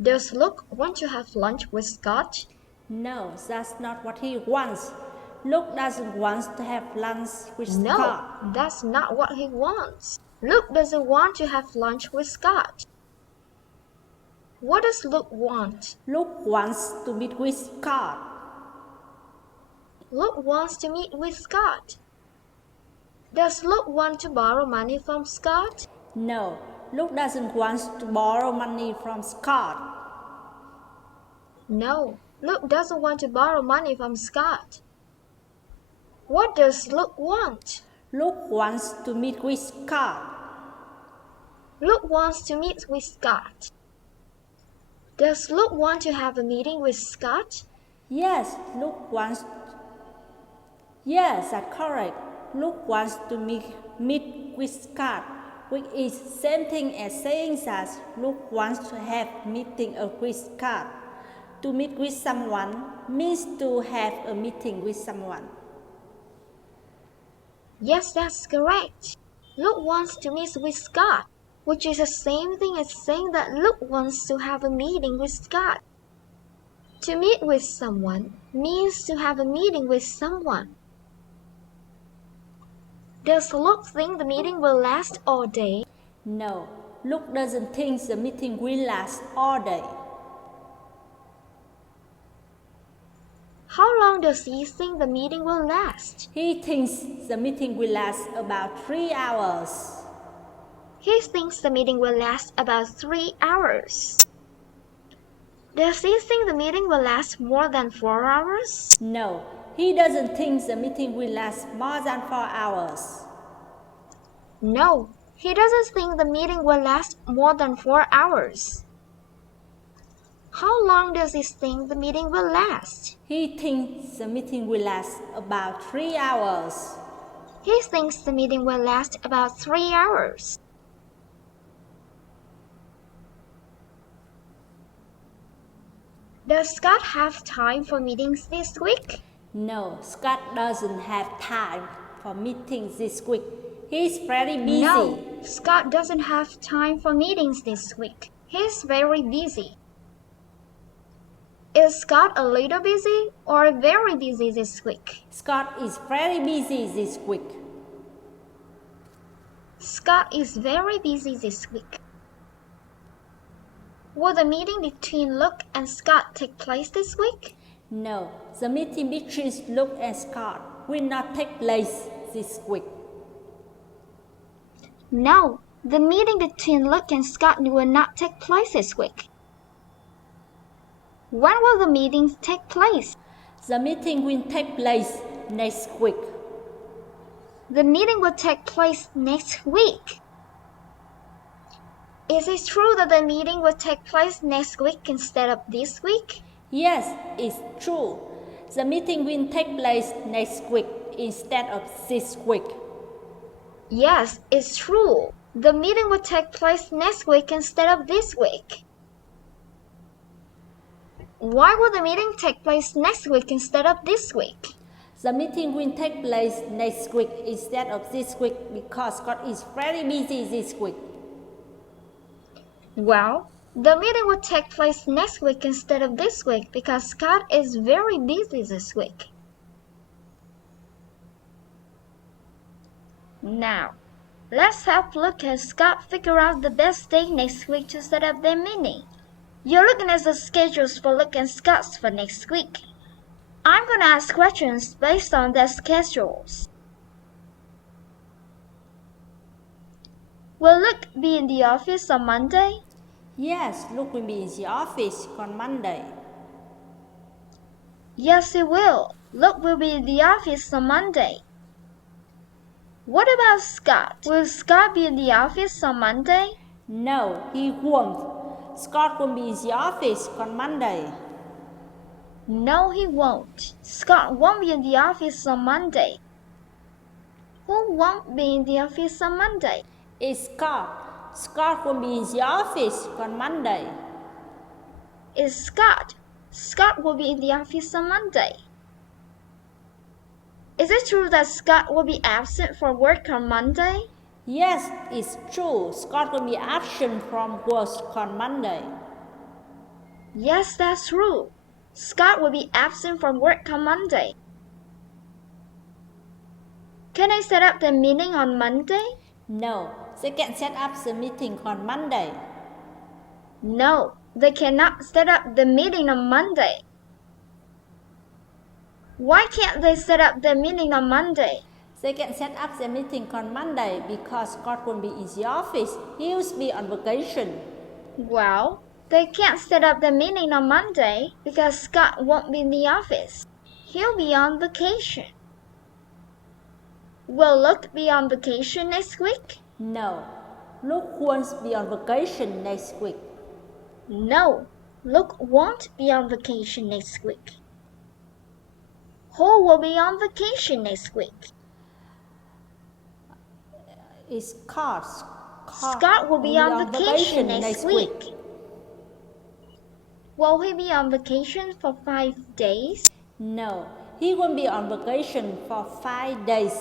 Does Luke want to have lunch with Scott? No, that's not what he wants. Luke doesn't want to have lunch with No, Scott. that's not what he wants. Luke doesn't want to have lunch with Scott. What does Luke want? Luke wants to meet with Scott. Luke wants to meet with Scott. Does Luke want to borrow money from Scott? No, Luke doesn't want to borrow money from Scott. No, Luke doesn't want to borrow money from Scott. What does Luke want? Luke wants to meet with Scott. Luke wants to meet with Scott. Does Luke want to have a meeting with Scott? Yes, Luke wants. Yes, that's correct. Luke wants to meet with Scott, which is same thing as saying that Luke wants to have meeting with Scott. To meet with someone means to have a meeting with someone. Yes, that's correct. Luke wants to meet with Scott, which is the same thing as saying that Luke wants to have a meeting with Scott. To meet with someone means to have a meeting with someone. Does Luke think the meeting will last all day? No, Luke doesn't think the meeting will last all day. How long does he think the meeting will last? He thinks the meeting will last about 3 hours. He thinks the meeting will last about 3 hours. Does he think the meeting will last more than 4 hours? No, he doesn't think the meeting will last more than 4 hours. No, he doesn't think the meeting will last more than 4 hours. How long does he think the meeting will last? He thinks the meeting will last about 3 hours. He thinks the meeting will last about 3 hours. Does Scott have time for meetings this week? No, Scott doesn't have time for meetings this week. He's very busy. No, Scott doesn't have time for meetings this week. He's very busy. Is Scott a little busy or very busy this week? Scott is very busy this week. Scott is very busy this week. Will the meeting between Luke and Scott take place this week? No, the meeting between Luke and Scott will not take place this week. No, the meeting between Luke and Scott will not take place this week. When will the meeting take place? The meeting will take place next week. The meeting will take place next week. Is it true that the meeting will take place next week instead of this week? Yes, it's true. The meeting will take place next week instead of this week. Yes, it's true. The meeting will take place next week instead of this week. Why will the meeting take place next week instead of this week? The meeting will take place next week instead of this week because Scott is very busy this week. Well, the meeting will take place next week instead of this week because Scott is very busy this week. Now, let's help Luke and Scott figure out the best day next week to set up their meeting. You're looking at the schedules for Luke and Scott's for next week. I'm going to ask questions based on their schedules. Will Luke be in the office on Monday? Yes, Luke will be in the office on Monday. Yes, he will. Luke will be in the office on Monday. What about Scott? Will Scott be in the office on Monday? No, he won't. Scott will be in the office on Monday. No, he won't. Scott won't be in the office on Monday. Who won't be in the office on Monday? It's Scott. Scott will be in the office on Monday. It's Scott. Scott will be in the office on Monday. Is it true that Scott will be absent for work on Monday? Yes, it's true. Scott will be absent from work on Monday. Yes, that's true. Scott will be absent from work on Monday. Can I set up the meeting on Monday? No, they can set up the meeting on Monday. No, they cannot set up the meeting on Monday. Why can't they set up the meeting on Monday? They can set up the meeting on Monday because Scott won't be in the office. He will be on vacation. Well, they can't set up the meeting on Monday because Scott won't be in the office. He'll be on vacation. Will Luke be on vacation next week? No, Luke won't be on vacation next week. No, Luke won't be on vacation next week. Who will be on vacation next week? It's Scott. Scott will be on vacation next week. Will he be on vacation for 5 days? No, he won't be on vacation for 5 days.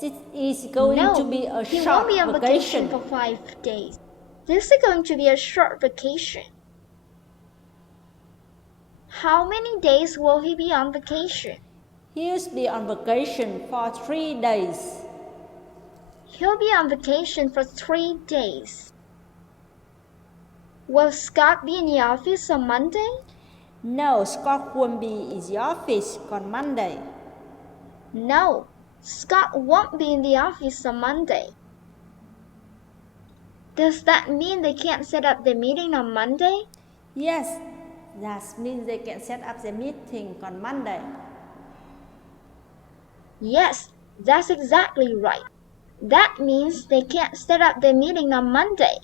This is going to be a he short won't be on vacation. for 5 days. This is going to be a short vacation. How many days will he be on vacation? He'll be on vacation for 3 days. He'll be on vacation for 3 days. Will Scott be in the office on Monday? No, Scott won't be in the office on Monday. No, Scott won't be in the office on Monday. Does that mean they can't set up the meeting on Monday? Yes, that means they can set up the meeting on Monday. Yes, that's exactly right. That means they can't set up the meeting on Monday.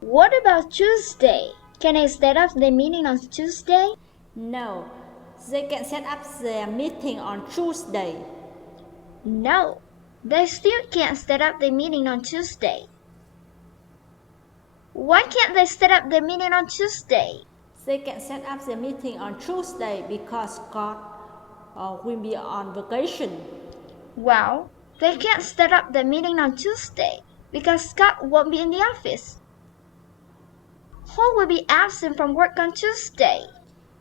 What about Tuesday? Can I set up the meeting on Tuesday? No, they can set up their meeting on Tuesday. No, they still can't set up the meeting on Tuesday. Why can't they set up the meeting on Tuesday? They can set up the meeting on Tuesday because Scott will be on vacation. Well, they can't set up the meeting on Tuesday because Scott won't be in the office. Who will be absent from work on Tuesday?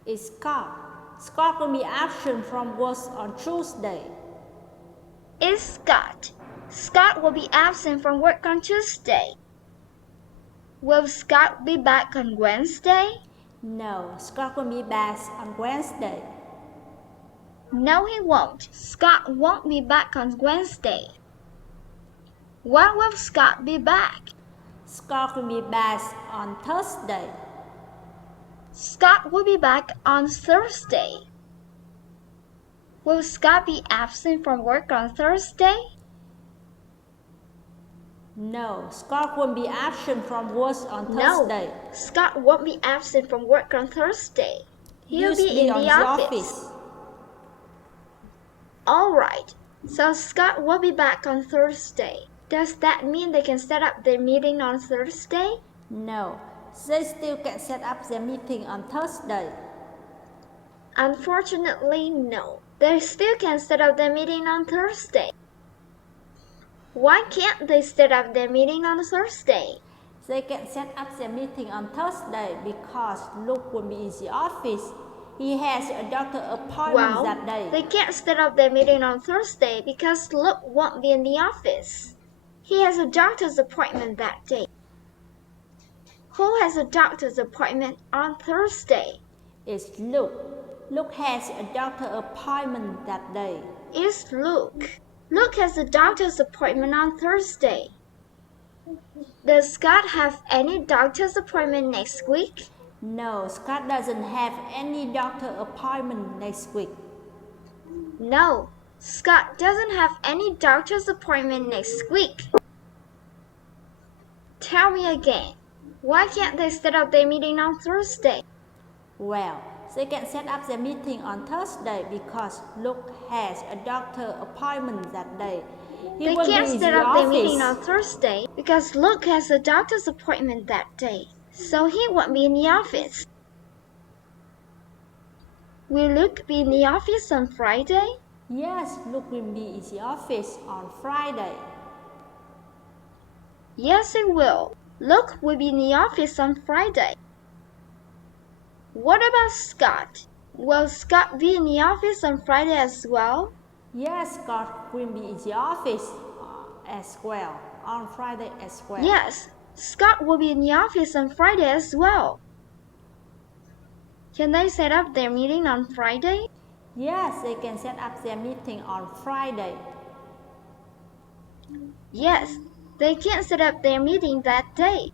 It's Scott. Scott will be absent from work on Tuesday. It's Scott. Scott will be absent from work on Tuesday. Will Scott be back on Wednesday? No, Scott will be back on Wednesday. No, he won't. Scott won't be back on Wednesday. When will Scott be back? Scott will be back on Thursday. Scott will be back on Thursday. Will Scott be absent from work on Thursday? No, Scott won't be absent from work on Thursday. No, Scott won't be absent from work on Thursday. He'll be in the office. Alright, so Scott will be back on Thursday. Does that mean they can set up their meeting on Thursday? No, they still can set up their meeting on Thursday. Unfortunately, no. They still can set up their meeting on Thursday. Why can't they set up their meeting on Thursday? They can set up their meeting on Thursday because Luke will be in the office. He has a doctor appointment that day. They can't set up their meeting on Thursday because Luke won't be in the office. He has a doctor's appointment that day. Who has a doctor's appointment on Thursday? It's Luke. Luke has a doctor appointment that day. It's Luke. Luke has a doctor's appointment on Thursday. Does Scott have any doctor's appointment next week? No, Scott doesn't have any doctor appointment next week. No, Scott doesn't have any doctor's appointment next week. Tell me again, why can't they set up their meeting on Thursday? Well, they can set up their meeting on Thursday because Luke has a doctor appointment that day. They can't set up their meeting on Thursday because Luke has a doctor's appointment that day, so he won't be in the office. Will Luke be in the office on Friday? Yes, Luke will be in the office on Friday. Yes, he will. Luke will be in the office on Friday. What about Scott? Will Scott be in the office on Friday as well? Yes, Scott will be in the office as well, on Friday as well. Yes, Scott will be in the office on Friday as well. Can they set up their meeting on Friday? Yes, they can set up their meeting on Friday. Yes, they can set up their meeting that day.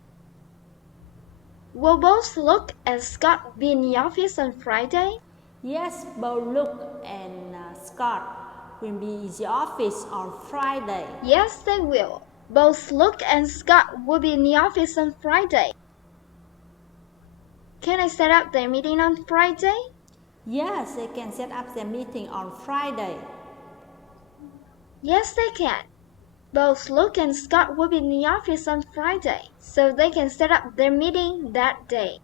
Will both Luke and Scott be in the office on Friday? Yes, both Luke and Scott will be in the office on Friday. Yes, they will. Both Luke and Scott will be in the office on Friday. Can I set up their meeting on Friday? Yes, they can set up their meeting on Friday. Yes, they can. Both Luke and Scott will be in the office on Friday, so they can set up their meeting that day.